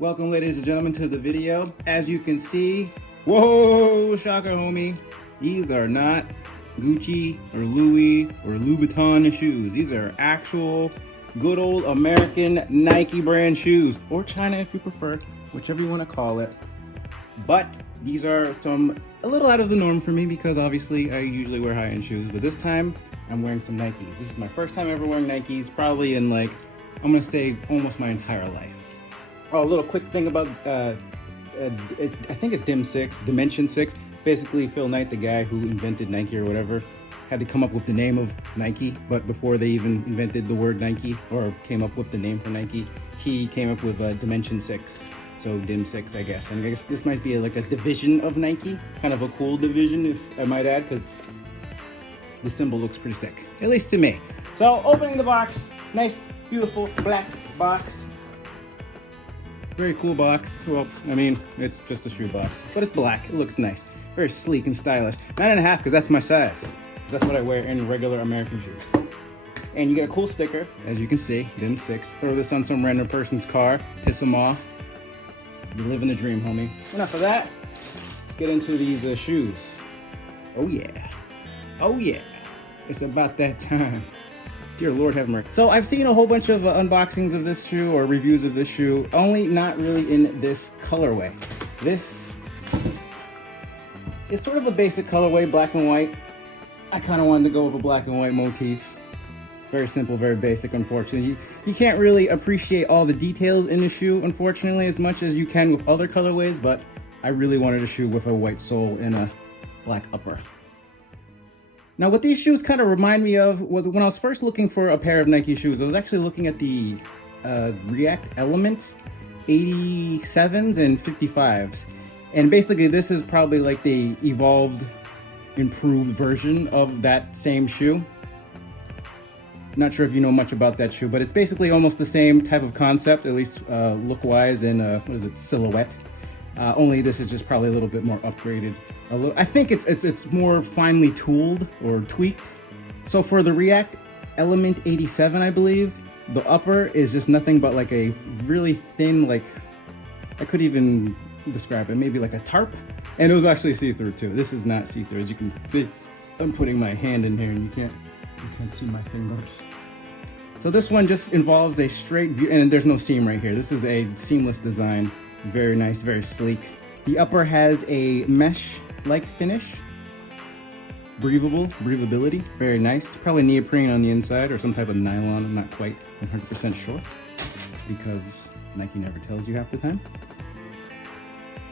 Welcome, ladies and gentlemen, to the video. As you can see, whoa, shocker, homie. These are not Gucci or Louis or Louboutin shoes. These are actual good old American Nike brand shoes, or China if you prefer, whichever you want to call it. But these are a little out of the norm for me because obviously I usually wear high-end shoes, but this time I'm wearing some Nikes. This is my first time ever wearing Nikes, probably in I'm gonna say almost my entire life. Oh, a little quick thing about, I think it's Dimension 6. Basically, Phil Knight, the guy who invented Nike or whatever, had to come up with the name of Nike, but before they even invented the word Nike or came up with the name for Nike, he came up with Dimension 6. So Dim 6, I guess. And I guess this might be like a division of Nike, kind of a cool division, if I might add, because the symbol looks pretty sick, at least to me. So opening the box, nice, beautiful black box. Very cool box. Well, I mean, it's just a shoe box, but it's black. It looks nice. Very sleek and stylish. 9.5, because that's my size. That's what I wear in regular American shoes. And you get a cool sticker, as you can see, Dim 6. Throw this on some random person's car, piss them off. You're living the dream, homie. Enough of that. Let's get into these shoes. Oh yeah. Oh yeah. It's about that time. Dear Lord have mercy. So I've seen a whole bunch of unboxings of this shoe or reviews of this shoe, only not really in this colorway. This is sort of a basic colorway, black and white. I kind of wanted to go with a black and white motif. Very simple, very basic, unfortunately. You can't really appreciate all the details in the shoe, unfortunately, as much as you can with other colorways, but I really wanted a shoe with a white sole and a black upper. Now, what these shoes kind of remind me of was when I was first looking for a pair of Nike shoes, I was actually looking at the React Elements 87s and 55s. And basically, this is probably like the evolved, improved version of that same shoe. Not sure if you know much about that shoe, but it's basically almost the same type of concept, at least look-wise and, silhouette. Only this is just probably a little bit more upgraded. I think it's more finely tooled or tweaked. So for the React Element 87, I believe, the upper is just nothing but like a really thin, I could even describe it, maybe like a tarp. And it was actually see-through too. This is not see-through, as you can see. I'm putting my hand in here and you can't see my fingers. So this one just involves a straight view, and there's no seam right here. This is a seamless design. Very nice, very sleek. The upper has a mesh-like finish. Breathability, very nice. Probably neoprene on the inside or some type of nylon. I'm not quite 100% sure because Nike never tells you half the time.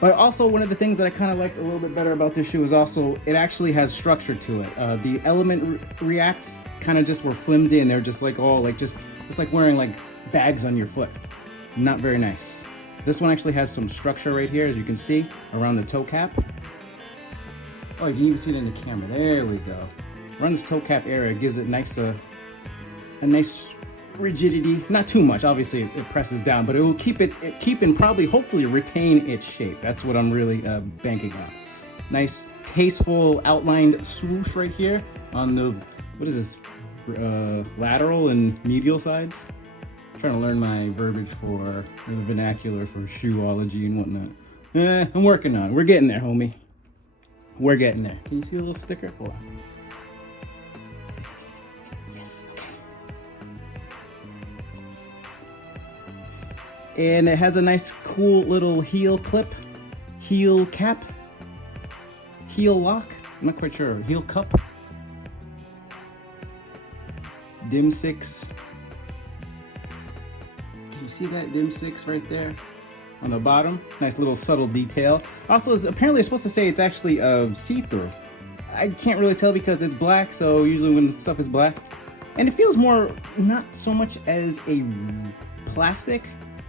But also one of the things that I kind of liked a little bit better about this shoe is also it actually has structure to it. The Element Reacts kind of just were flimsy and they're just like all it's like wearing like bags on your foot. Not very nice. This one actually has some structure right here, as you can see, around the toe cap. Oh, you can even see it in the camera. There we go. Around this toe cap area, it gives it a nice rigidity. Not too much, obviously it presses down, but it will keep and probably hopefully retain its shape. That's what I'm really banking on. Nice, tasteful outlined swoosh right here on the, what is this, lateral and medial sides. Trying to learn my verbiage for the vernacular for shoeology and whatnot. I'm working on it. We're getting there, homie. We're getting there. Can you see a little sticker? Hold on. Yes, okay. And it has a nice, cool little heel clip, heel cap, heel lock. I'm not quite sure. Heel cup. Dim 6. You see that Dim 6 right there on the bottom? Nice little subtle detail. Also, apparently it's supposed to say it's actually see-through. I can't really tell because it's black, so usually when stuff is black. And it feels more, not so much as a plastic,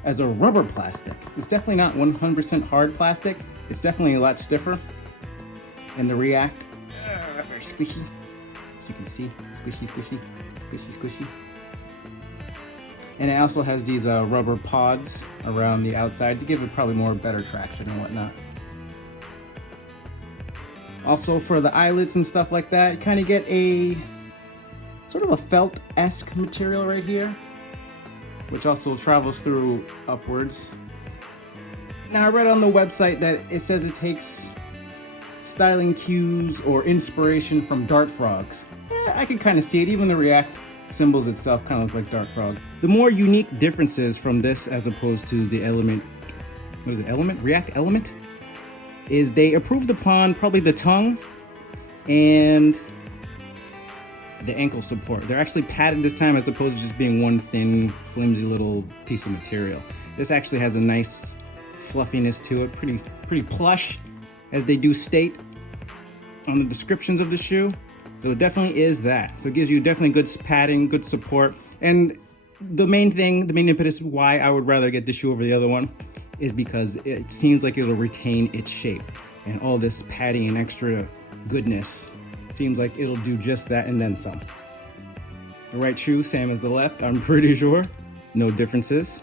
as a rubber plastic. It's definitely not 100% hard plastic. It's definitely a lot stiffer. And the React, very squishy. As you can see, squishy, squishy, squishy, squishy. And it also has these rubber pods around the outside to give it probably better traction and whatnot. Also for the eyelets and stuff like that, you kind of get a sort of a felt-esque material right here, which also travels through upwards. Now I read on the website that it says it takes styling cues or inspiration from dart frogs. I can kind of see it. Even the React symbols itself kind of look like dart frog. The more unique differences from this as opposed to the Element, what is it, Element? React Element? Is they improved upon probably the tongue and the ankle support. They're actually padded this time as opposed to just being one thin, flimsy little piece of material. This actually has a nice fluffiness to it, pretty plush, as they do state on the descriptions of the shoe. So it definitely is that. So it gives you definitely good padding, good support. And the main impetus why I would rather get this shoe over the other one is because it seems like it'll retain its shape. And all this padding and extra goodness seems like it'll do just that and then some. The right shoe, same as the left, I'm pretty sure. No differences.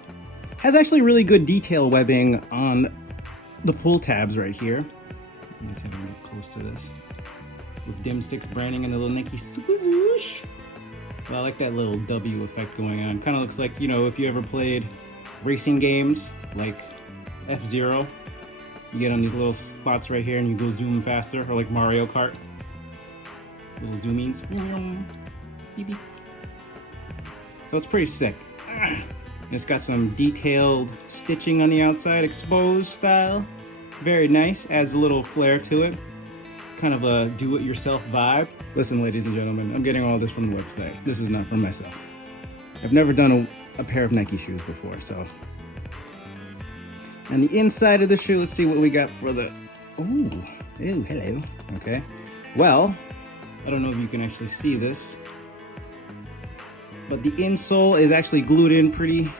Has actually really good detail webbing on the pull tabs right here. Let me see if I can get close to this. With Dim 6 branding and the little Nike swoosh. Well, I like that little W effect going on. Kind of looks like, you know, if you ever played racing games like F-Zero, you get on these little spots right here and you go zoom faster, or like Mario Kart. Little zoomings. So it's pretty sick. And it's got some detailed stitching on the outside, exposed style. Very nice, adds a little flair to it. Kind of a do-it-yourself vibe. Listen, ladies and gentlemen, I'm getting all this from the website. This is not from myself. I've never done a pair of Nike shoes before, so. And the inside of the shoe, let's see what we got for the, ooh, hello, okay. Well, I don't know if you can actually see this, but the insole is actually glued in pretty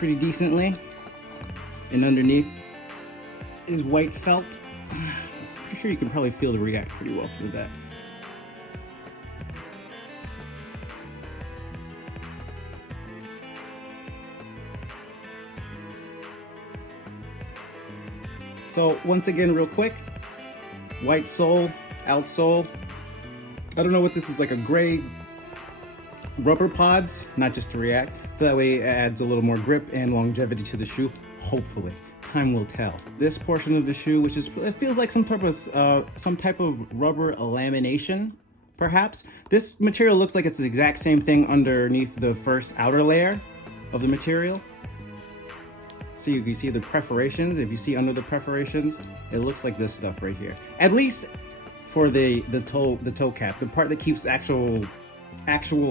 decently. And underneath is white felt. I'm sure you can probably feel the React pretty well through that. So once again, real quick, white sole, outsole. I don't know what this is, like a gray rubber pods, not just to React. So that way it adds a little more grip and longevity to the shoe, hopefully. Time will tell. This portion of the shoe, which is, it feels like some type of rubber lamination, perhaps. This material looks like it's the exact same thing underneath the first outer layer of the material. So you can see the perforations. If you see under the perforations, it looks like this stuff right here. At least for the toe cap, the part that keeps actual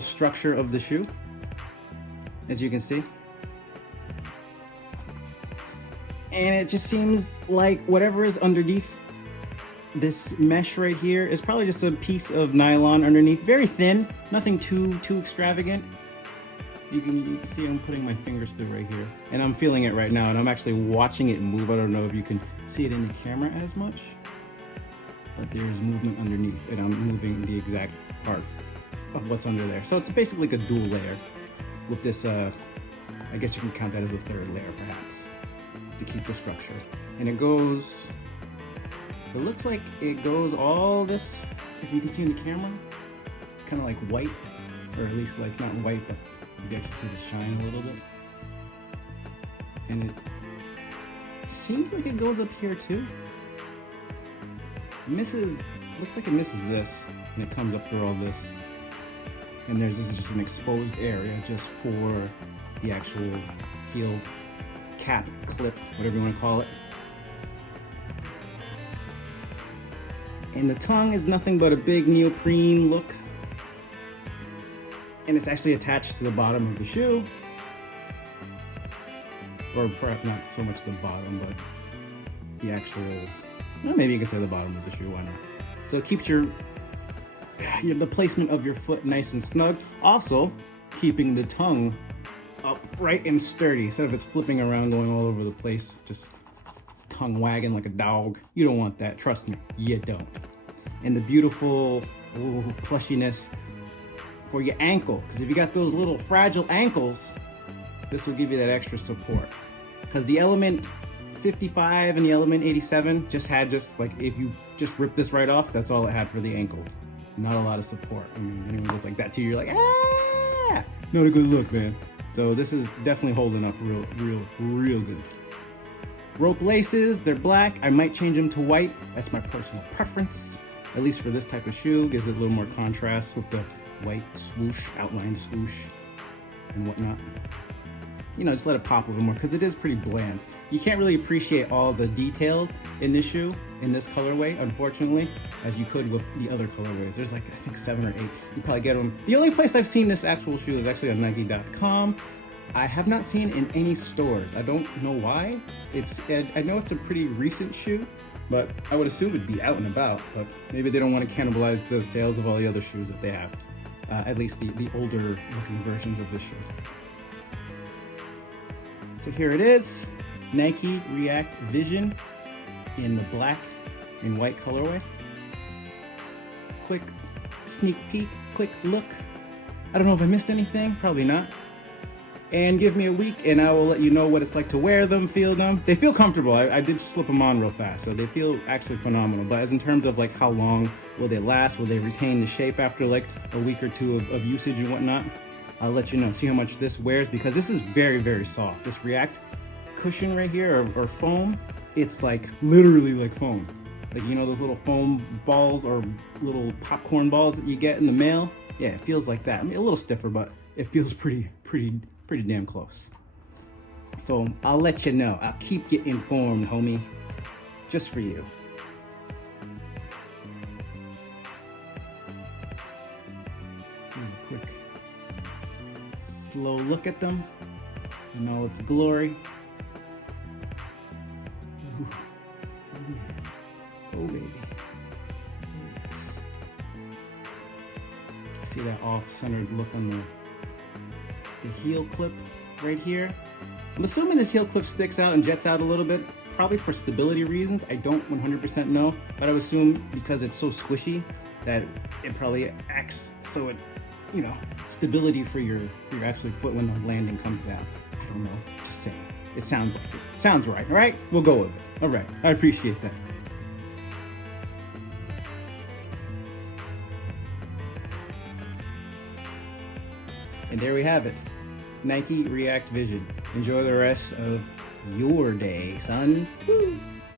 structure of the shoe, as you can see. And it just seems like whatever is underneath this mesh right here is probably just a piece of nylon underneath, very thin, nothing too extravagant. You can see I'm putting my fingers through right here, and I'm feeling it right now, and I'm actually watching it move. I don't know if you can see it in the camera as much, but there's movement underneath, and I'm moving the exact part of what's under there. So it's basically like a dual layer with this, I guess you can count that as a third layer perhaps, to keep the structure. And it goes, it looks like it goes all this, if you can see in the camera, kind of like white, or at least like not white, but you get to see the shine a little bit. And it seems like it goes up here too. Looks like it misses this, and it comes up through all this. And this is just an exposed area just for the actual heel cap, clip, whatever you want to call it. And the tongue is nothing but a big neoprene look. And it's actually attached to the bottom of the shoe. Or perhaps not so much the bottom, but the actual, well, maybe you can say the bottom of the shoe, why not? So it keeps the placement of your foot nice and snug. Also, keeping the tongue upright and sturdy, instead of it's flipping around going all over the place, just tongue wagging like a dog. You don't want that, trust me, you don't. And the beautiful plushiness for your ankle, because if you got those little fragile ankles, this will give you that extra support. Because the Element 55 and the Element 87 just had like, if you just rip this right off, that's all it had for the ankle. Not a lot of support. I mean, anyone goes like that to you, you're like, ah! Not a good look, man. So this is definitely holding up real good. rope laces, they're black. I might change them to white. That's my personal preference. At least for this type of shoe, gives it a little more contrast with the white swoosh, outline swoosh, and whatnot. You know, just let it pop a little more because it is pretty bland. You can't really appreciate all the details in this shoe, in this colorway, unfortunately, as you could with the other colorways. There's like, I think 7 or 8. You probably get them. The only place I've seen this actual shoe is actually on Nike.com. I have not seen it in any stores. I don't know why. I know it's a pretty recent shoe, but I would assume it'd be out and about, but maybe they don't want to cannibalize the sales of all the other shoes that they have. At least the older looking versions of this shoe. So here it is, Nike React Vision in the black and white colorway. Quick sneak peek, quick look. I don't know if I missed anything, probably not. And give me a week and I will let you know what it's like to wear them, feel them. They feel comfortable. I did slip them on real fast, so they feel actually phenomenal. But as in terms of like how long will they last, will they retain the shape after like a week or two of usage and whatnot, I'll let you know, see how much this wears, because this is very, very soft. This React cushion right here, or foam, it's like literally like foam. Like, you know those little foam balls or little popcorn balls that you get in the mail? Yeah, it feels like that. I mean, a little stiffer, but it feels pretty damn close. So I'll let you know. I'll keep you informed, homie. Just for you. Quick, slow look at them in all its glory. Ooh. Oh, baby. See that off-centered look on the heel clip right here. I'm assuming this heel clip sticks out and jets out a little bit, probably for stability reasons. I don't 100% know, but I would assume because it's so squishy that it probably acts so it, you know, stability for your actual foot when the landing comes down. I don't know, just saying. It sounds like it. Sounds right, all right? We'll go with it. All right, I appreciate that. And there we have it. Nike React Vision. Enjoy the rest of your day, son. Woo.